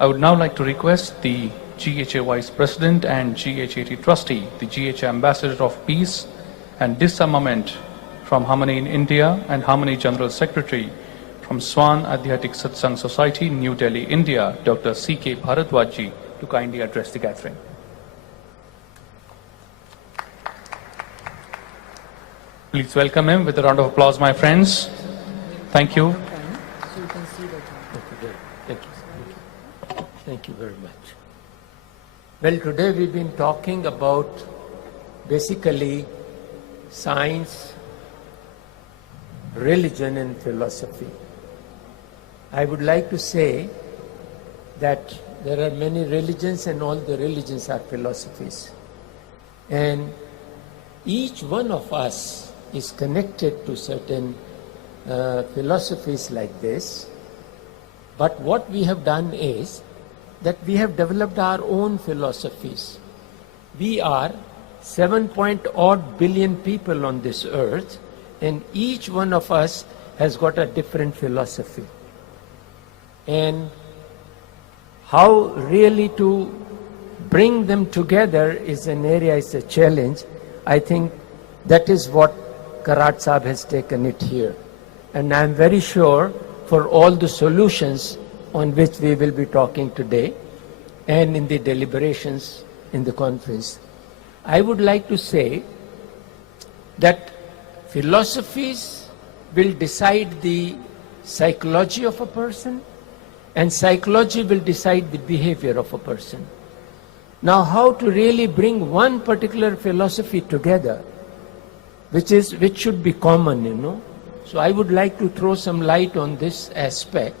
I would now like to request the GHA Vice President and GHAT Trustee, the GHA Ambassador of Peace and Disarmament from Harmony in India and Harmony General Secretary from Swan Adhyatik Satsang Society, New Delhi, India, Dr. C.K. Bhardwaj ji, to kindly address the gathering. Please welcome him with a round of applause, my friends. Thank you. Thank you very much. Well, today we've been talking about basically science, religion and philosophy. I would like to say that there are many religions and all the religions are philosophies. And each one of us is connected to certain philosophies like this. But what we have done is that we have developed our own philosophies. We are 7-odd billion people on this earth, and each one of us has got a different philosophy. And how really to bring them together is an area, is a challenge. I think that is what Karat Saab has taken it here. And I am very sure for all the solutions on which we will be talking today and in the deliberations in the conference. I would like to say that philosophies will decide the psychology of a person and psychology will decide the behavior of a person. Now, how to really bring one particular philosophy together, which should be common, you know. So I would like to throw some light on this aspect,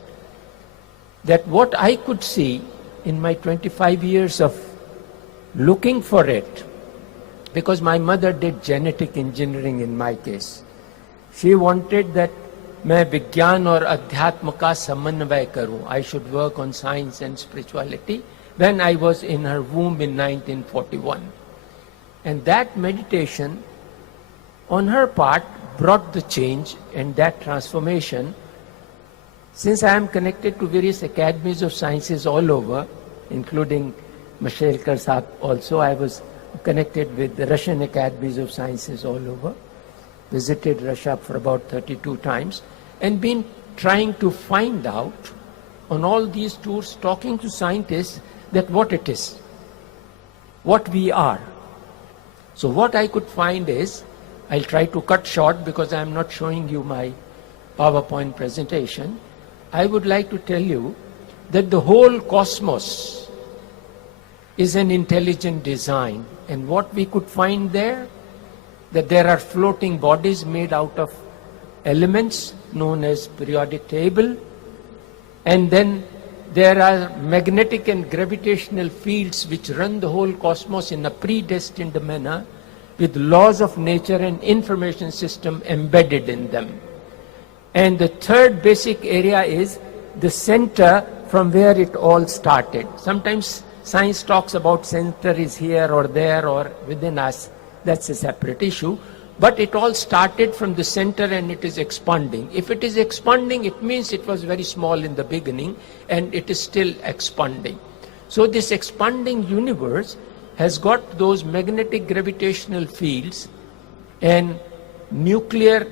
that what I could see in my 25 years of looking for it, because my mother did genetic engineering in my case. She wanted that मैं विज्ञान और अध्यात्म का समन्वय करूं. I should work on science and spirituality when I was in her womb in 1941. And that meditation on her part brought the change and that transformation. Since I am connected to various academies of sciences all over, including Mashelkar Saab also, I was connected with the Russian academies of sciences all over, visited Russia for about 32 times, and been trying to find out on all these tours, talking to scientists, that what it is, what we are. So what I could find is, I'll try to cut short because I'm not showing you my PowerPoint presentation. I would like to tell you that the whole cosmos is an intelligent design. And what we could find there, that there are floating bodies made out of elements known as periodic table. And then there are magnetic and gravitational fields which run the whole cosmos in a predestined manner with laws of nature and information system embedded in them. And the third basic area is the center from where it all started. Sometimes science talks about center is here or there or within us. That's a separate issue. But it all started from the center and it is expanding. If it is expanding, it means it was very small in the beginning and it is still expanding. So this expanding universe has got those magnetic gravitational fields and nuclear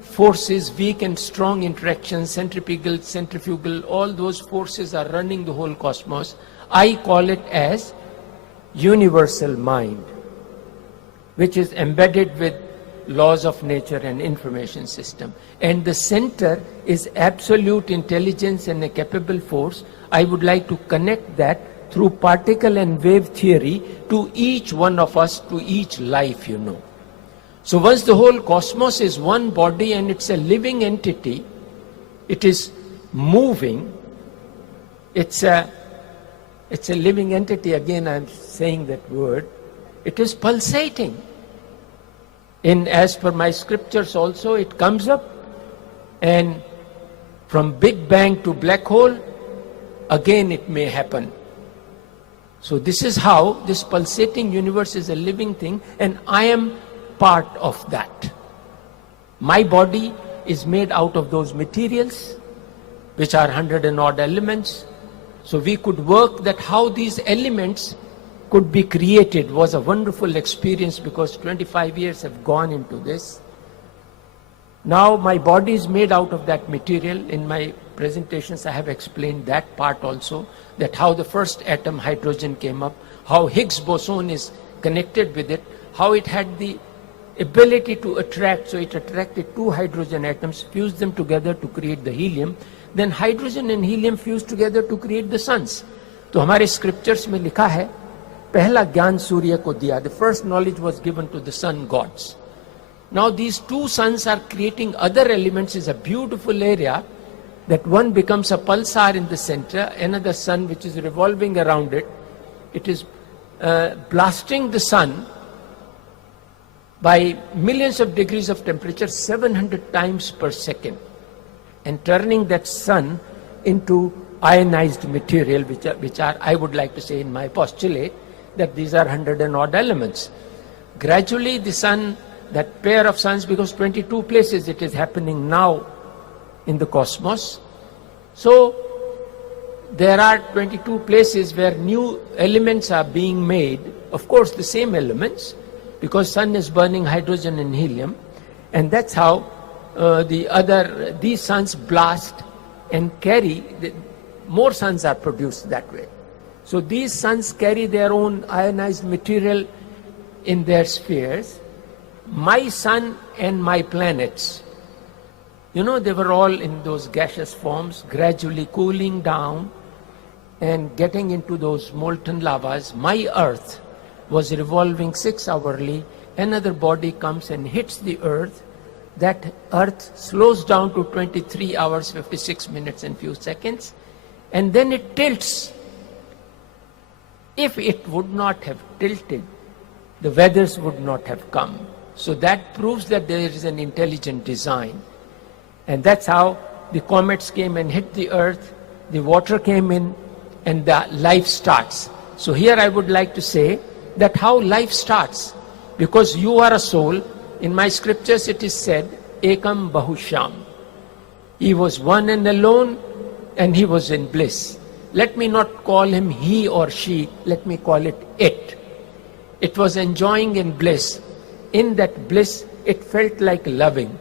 forces, weak and strong interactions, centrifugal, all those forces are running the whole cosmos. I call it as universal mind, which is embedded with laws of nature and information system. And the center is absolute intelligence and a capable force. I would like to connect that through particle and wave theory to each one of us, to each life, you know. So once the whole cosmos is one body and it's a living entity, it is moving, it's a living entity, again I'm saying that word, it is pulsating. As per my scriptures also, it comes up and from Big Bang to black hole, again it may happen. So this is how this pulsating universe is a living thing, and I am part of that. My body is made out of those materials, which are 100 and odd elements. So we could work that how these elements could be created was a wonderful experience, because 25 years have gone into this. Now my body is made out of that material. In my presentations I have explained that part also, that how the first atom, hydrogen, came up, how Higgs boson is connected with it, how it had the ability to attract, so it attracted two hydrogen atoms, fused them together to create the helium, then hydrogen and helium fused together to create the suns. तो हमारे scriptures में लिखा है, पहला ज्ञान सूर्य को दिया, the first knowledge was given to the sun gods. Now these two suns are creating other elements. Is a beautiful area, that one becomes a pulsar in the center, another sun which is revolving around it. It is blasting the sun by millions of degrees of temperature, 700 times per second, and turning that sun into ionized material, which are, I would like to say in my postulate, that these are 100 and odd elements. Gradually the sun, that pair of suns, because 22 places it is happening now in the cosmos. So there are 22 places where new elements are being made, of course the same elements, because sun is burning hydrogen and helium, and that's how these suns blast and carry, more suns are produced that way. So these suns carry their own ionized material in their spheres. My sun and my planets, you know, they were all in those gaseous forms, gradually cooling down and getting into those molten lavas. My earth was revolving 6 hourly. Another body comes and hits the earth. That earth slows down to 23 hours, 56 minutes and few seconds, and then it tilts. If it would not have tilted, the weathers would not have come. So that proves that there is an intelligent design. And that's how the comets came and hit the earth, the water came in, and the life starts. So here I would like to say that how life starts, because you are a soul. In my scriptures it is said, Ekam Bahusham. He was one and alone, and he was in bliss. Let me not call him he or she, let me call it it. It was enjoying in bliss. In that bliss, it felt like loving.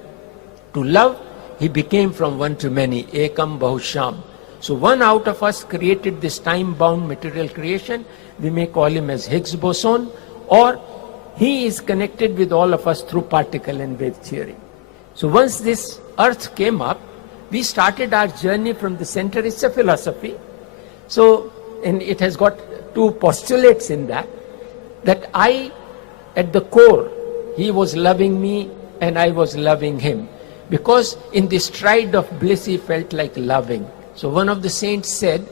To love, he became from one to many, Ekam Bahusham. So one out of us created this time-bound material creation. We may call him as Higgs boson, or he is connected with all of us through particle and wave theory. So once this earth came up, we started our journey from the center. It's a philosophy. So, and it has got two postulates in that I, at the core, he was loving me and I was loving him. Because in the stride of bliss, he felt like loving. So one of the saints said,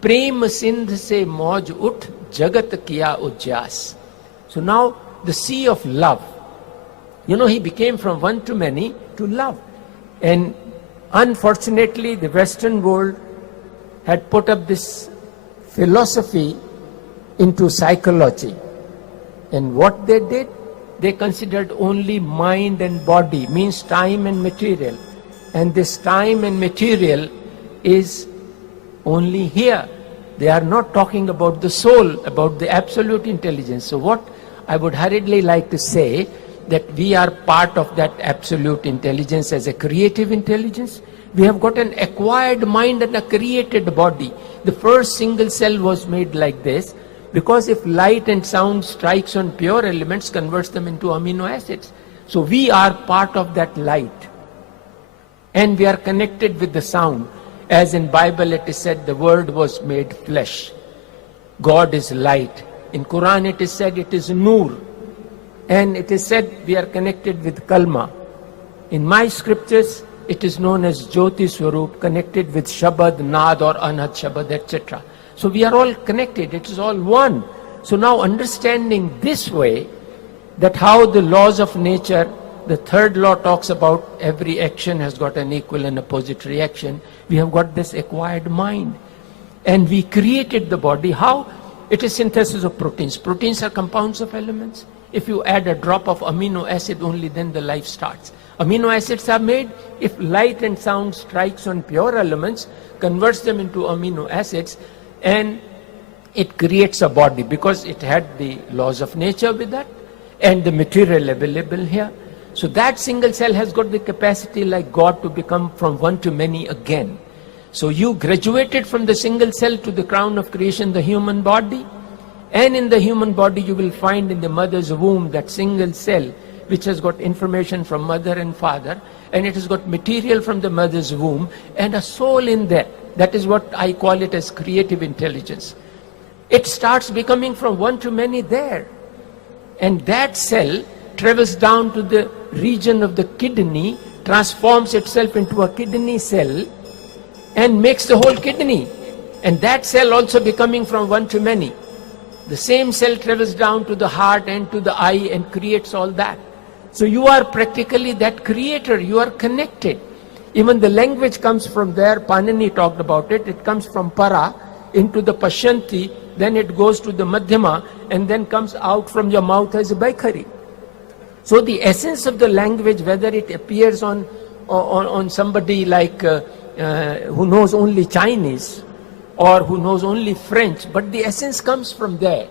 Prem sindh se mauj ut jagat kiya ujjas. So now the sea of love, you know, he became from one to many to love. And unfortunately, the Western world had put up this philosophy into psychology. And what they did, they considered only mind and body, means time and material. And this time and material is only here. They are not talking about the soul, about the absolute intelligence. So what I would hurriedly like to say, that we are part of that absolute intelligence as a creative intelligence. We have got an acquired mind and a created body. The first single cell was made like this, because if light and sound strikes on pure elements, converts them into amino acids. So we are part of that light. And we are connected with the sound. As in Bible it is said, the word was made flesh. God is light. In Quran it is said it is Noor. And it is said we are connected with Kalma. In my scriptures, it is known as Jyoti Swarup, connected with Shabad, Nad or Anad Shabad, etc. So we are all connected, it is all one. So now understanding this way, that how the laws of nature, the third law talks about every action has got an equal and opposite reaction. We have got this acquired mind. And we created the body. How? It is synthesis of proteins. Proteins are compounds of elements. If you add a drop of amino acid, only then the life starts. Amino acids are made if light and sound strikes on pure elements, converts them into amino acids, and it creates a body because it had the laws of nature with that and the material available here. So that single cell has got the capacity, like God, to become from one to many again. So you graduated from the single cell to the crown of creation, the human body. And in the human body you will find in the mother's womb that single cell which has got information from mother and father, and it has got material from the mother's womb and a soul in there. That is what I call it as creative intelligence. It starts becoming from one to many there. And that cell travels down to the region of the kidney, transforms itself into a kidney cell and makes the whole kidney. And that cell also becoming from one to many. The same cell travels down to the heart and to the eye and creates all that. So you are practically that creator, you are connected. Even the language comes from there. Panini talked about it. It comes from para into the Pashyanti, then it goes to the Madhyama, and then comes out from your mouth as a Baikhari. So the essence of the language, whether it appears on somebody like who knows only Chinese or who knows only French, but the essence comes from there.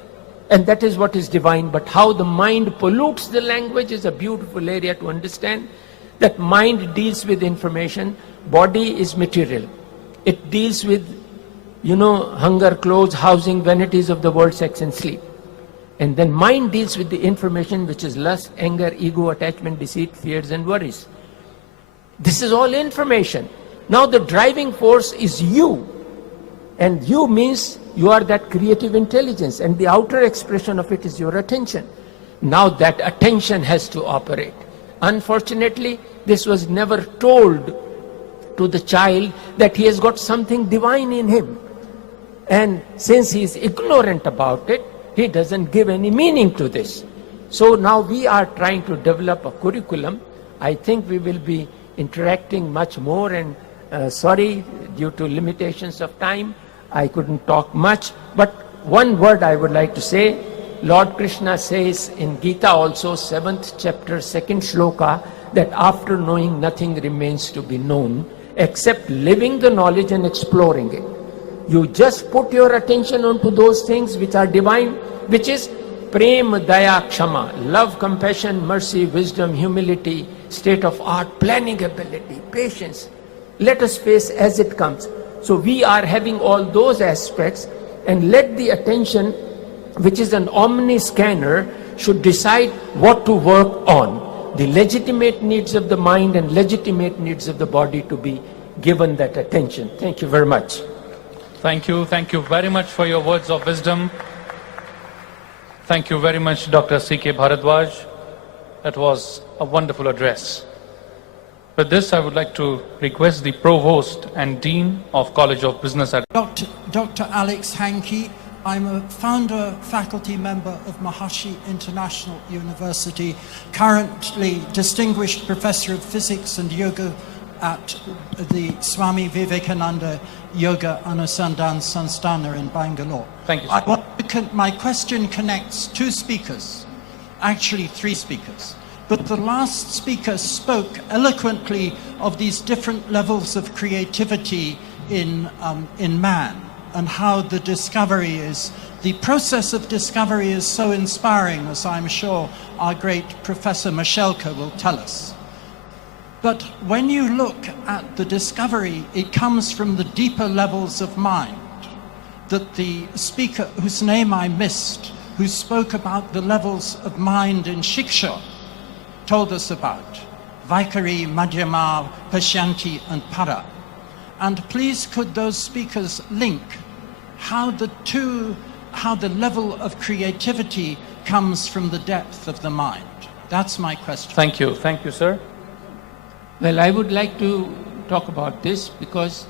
And that is what is divine. But how the mind pollutes the language is a beautiful area to understand. That mind deals with information, body is material. It deals with, hunger, clothes, housing, vanities of the world, sex and sleep. And then mind deals with the information which is lust, anger, ego, attachment, deceit, fears and worries. This is all information. Now the driving force is you. And you means you are that creative intelligence, and the outer expression of it is your attention. Now that attention has to operate. Unfortunately, this was never told to the child that he has got something divine in him. And since he is ignorant about it, he doesn't give any meaning to this. So now we are trying to develop a curriculum. I think we will be interacting much more, and sorry, due to limitations of time, I couldn't talk much, but one word I would like to say. Lord Krishna says in Gita also, 7th chapter, 2nd shloka, that after knowing nothing remains to be known except living the knowledge and exploring it. You just put your attention onto those things which are divine, which is prem, daya, kshama, love, compassion, mercy, wisdom, humility, state of art, planning ability, patience. Let us face as it comes. So we are having all those aspects, and let the attention, which is an omni-scanner, should decide what to work on. The legitimate needs of the mind and legitimate needs of the body to be given that attention. Thank you very much. Thank you. Thank you very much for your words of wisdom. Thank you very much, Dr. C.K. Bhardwaj. That was a wonderful address. With this, I would like to request the Provost and Dean of College of Business Dr. Alex Hankey. I'm a founder faculty member of Maharishi International University, currently Distinguished Professor of Physics and Yoga at the Swami Vivekananda Yoga Anusandhan Sanstana in Bangalore. Thank you, sir. My question connects two speakers, actually three speakers. But the last speaker spoke eloquently of these different levels of creativity in man, and how the process of discovery is so inspiring, as I'm sure our great Professor Mashelka will tell us. But when you look at the discovery, it comes from the deeper levels of mind that the speaker, whose name I missed, who spoke about the levels of mind in Shiksha, told us about. Vaikari, Madhyama, Pashyanti and Para. And please could those speakers link how the level of creativity comes from the depth of the mind. That's my question. Thank you. Thank you, sir. Well, I would like to talk about this because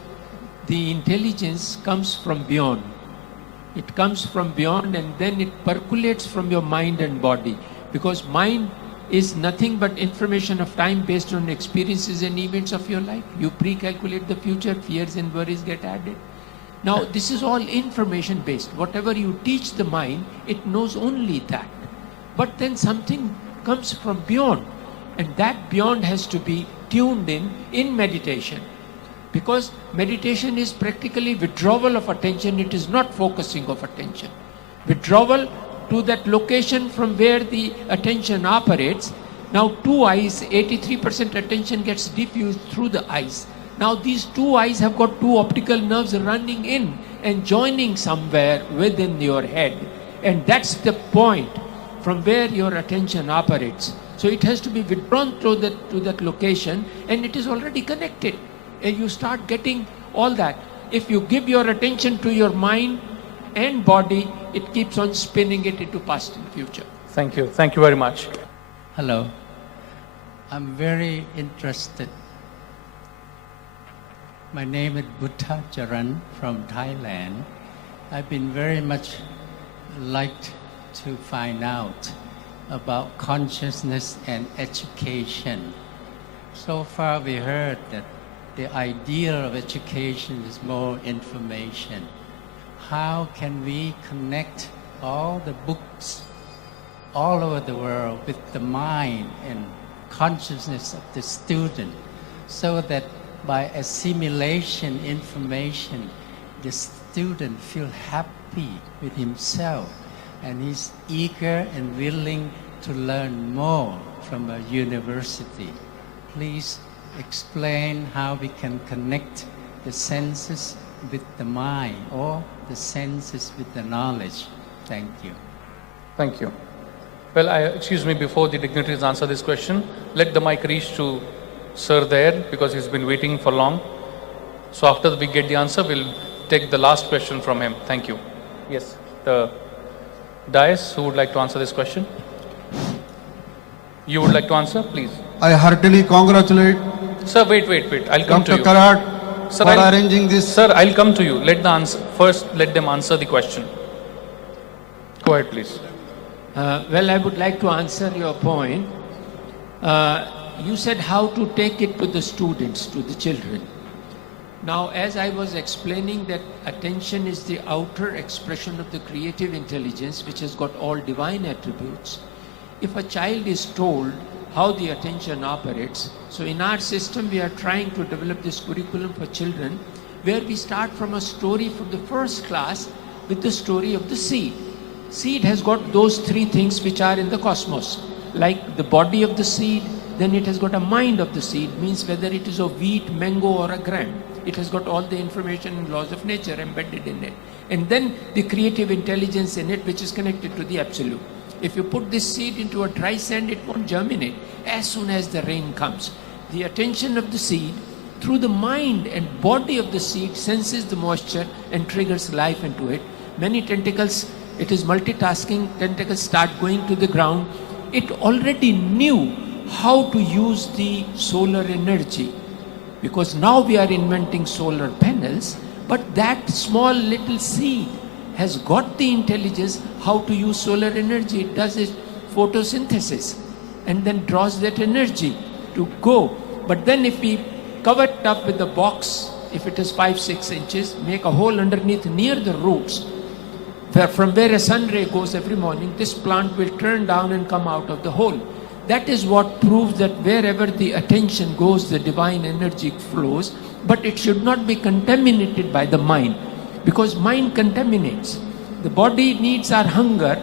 the intelligence comes from beyond. It comes from beyond, and then it percolates from your mind and body, because mind is nothing but information of time based on experiences and events of your life. You pre-calculate the future, fears and worries get added. Now, this is all information based. Whatever you teach the mind, it knows only that. but then something comes from beyond, and that beyond has to be tuned in meditation. Because meditation is practically withdrawal of attention, it is not focusing of attention. Withdrawal to that location from where the attention operates. Now two eyes, 83% attention gets diffused through the eyes. Now these two eyes have got two optical nerves running in and joining somewhere within your head. And that's the point from where your attention operates. So it has to be withdrawn to that location, and it is already connected. And you start getting all that. If you give your attention to your mind and body, it keeps on spinning it into past and future. Thank you. Thank you very much. Hello. I'm very interested. My name is Buddha Charan from Thailand. I've been very much liked to find out about consciousness and education. So far we heard that the idea of education is more information. How can we connect all the books all over the world with the mind and consciousness of the student, so that by assimilation information, the student feels happy with himself and he's eager and willing to learn more from a university. Please explain how we can connect the senses with the mind or the senses with the knowledge. Thank you. Thank you. Well, excuse me, before the dignitaries answer this question, let the mic reach to Sir there, because he's been waiting for long. So after we get the answer, we'll take the last question from him. Thank you. Yes, the dais, who would like to answer this question? You would like to answer, please. I heartily congratulate Sir, wait. I'll come to Dr. you. Karat Sir, for arranging this. Sir, I'll come to you. Let the answer first. Let them answer the question. Go ahead, please. Well, I would like to answer your point. You said how to take it to the students, to the children. Now, as I was explaining, that attention is the outer expression of the creative intelligence, which has got all divine attributes. If a child is told how the attention operates, so in our system we are trying to develop this curriculum for children, where we start from a story from the first class with the story of the seed. Seed has got those three things which are in the cosmos, like the body of the seed, then it has got a mind of the seed, means whether it is of wheat, mango or a gram. It has got all the information and laws of nature embedded in it. And then the creative intelligence in it, which is connected to the absolute. If you put this seed into a dry sand, it won't germinate as soon as the rain comes. The attention of the seed, through the mind and body of the seed, senses the moisture and triggers life into it. Many tentacles, it is multitasking, tentacles start going to the ground. It already knew how to use the solar energy, because now we are inventing solar panels, but that small little seed has got the intelligence how to use solar energy. It does its photosynthesis and then draws that energy to go. But then if we cover it up with a box, if it is 5-6 inches, make a hole underneath near the roots, from where a sun ray goes every morning, this plant will turn down and come out of the hole. That is what proves that wherever the attention goes, the divine energy flows, but it should not be contaminated by the mind, because mind contaminates. The body needs our hunger.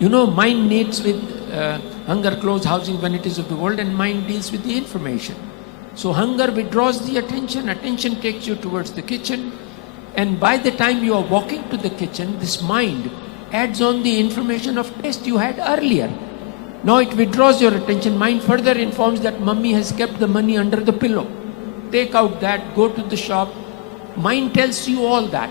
You know, mind needs with hunger, clothes, housing, vanities of the world, and mind deals with the information. So hunger withdraws the attention, attention takes you towards the kitchen, and by the time you are walking to the kitchen, this mind adds on the information of taste you had earlier. Now it withdraws your attention. Mind further informs that mummy has kept the money under the pillow. Take out that, go to the shop. Mind tells you all that.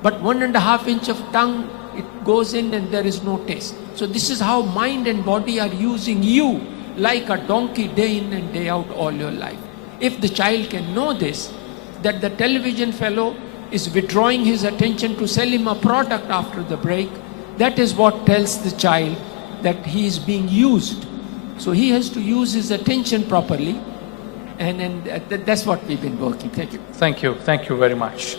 But 1.5 inch of tongue, it goes in and there is no taste. So this is how mind and body are using you like a donkey day in and day out all your life. If the child can know this, that the television fellow is withdrawing his attention to sell him a product after the break, that is what tells the child that he is being used. So he has to use his attention properly, and that's what we've been working. Thank you. Thank you. Thank you very much.